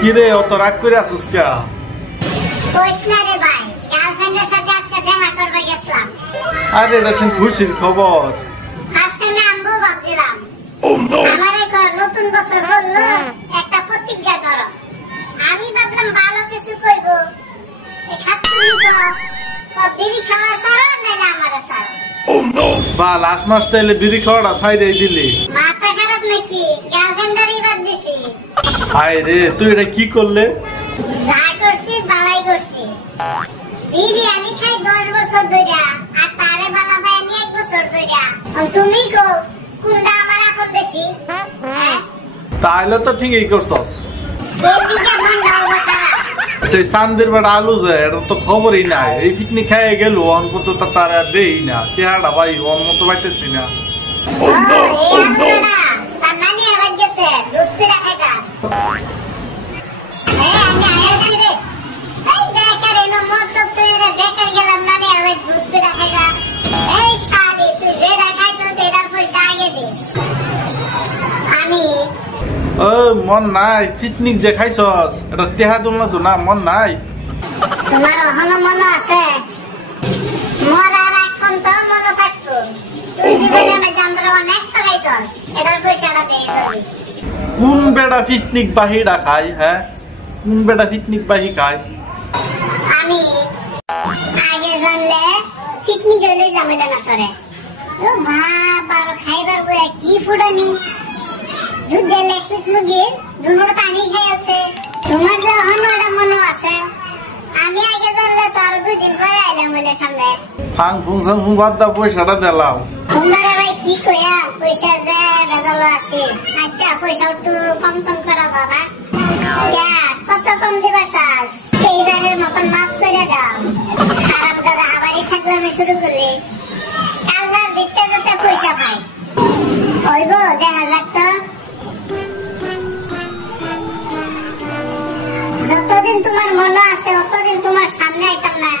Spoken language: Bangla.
কি রে অত রাগ করে আসুস কে? কইস না রে ভাই, গার্লফ্রেন্ডের সাথে আজকে দেখা করতে গেছিলাম। আরে এটা শুন খুশির খবর। ফার্স্ট টাইমে আমবো ভাবছিলাম। আমারে কর নতুন বছর হলো একটা প্রতিজ্ঞা করো। আমি ভাবলাম ভালো কিছু কইবো। এই খাচ্ছি তো বিড়ি খাওয়া ছাড়া নাইলে আমারে ছাড়া। বা লাস্ট মাস তাইলে বিড়ি খাওয়াটা ছাইড়াই দিলি। মাথা খারাপ নাকি? গার্লফ্রেন্ডেরই বাদ দিছি। হায় রে তুই এটা কি করলে? যা করছি বালাই করছি। বিড়ি আমি খাই 10 বছর ধরে, আর তারে বালা ভাই আমি 1 বছর ধরে। তুমি কো কোনটা আমার আপন বেশি? তাইলে তো ঠিকই করছস। বেবিটা মন দাও খারাপ। সেই সান্দের বেড়া আলু যায় এটা তো খবরই নাই। এই পিকনিক খাইয়ে গেল অন্তত তার আর দেই না চেহারা ভাই ওর মতো পাইতেছি না। মন নাই পিকনিক যে খাইছস এটা টেহা দুমলা তো না মন নাই। তোমার এখনো মনে আছে? মরার এখন তো মনে থাকতো। তুই জীবনে আমি জানবো অনেক খাইছস, এটার পয়সাটা দিয়ে দিবি। কোন বেড়া পিকনিক বাহিরা খায়? হ্যাঁ কোন বেড়া পিকনিক বাহি খায়? আমি আগে জানলে পিকনিক হইলে জামেলা না সরে। ও বাবা আর খাইবার বলে কি ফুটানি। দুধ দিলে পিস মুগি দুনোর পানি খাইছে। তোমার যে এখনো মনে আছে? আমি আগে জানলে তো আরো 2 দিন পরে আইলাম বলে সামনে। ফাং ফুং সাং ফুং বাদ দা পয়সাটা দিলাম। তোমরা ভাই কি কইয়া পয়সা যে বেজাল আছে। আচ্ছা পয়সা একটু কম সম করা বাবা। যা কত কম দিবা চাস? এইবারের মতন মাফ করে দাও। খারাপ দাদা আবারই থাকলে আমি শুরু করলি। কালবার বিতে যেতে পয়সা পাই। হইব দেখা যাক তো। যতদিন তোমার মনে আছে ততদিন তোমার সামনে আইতাম না।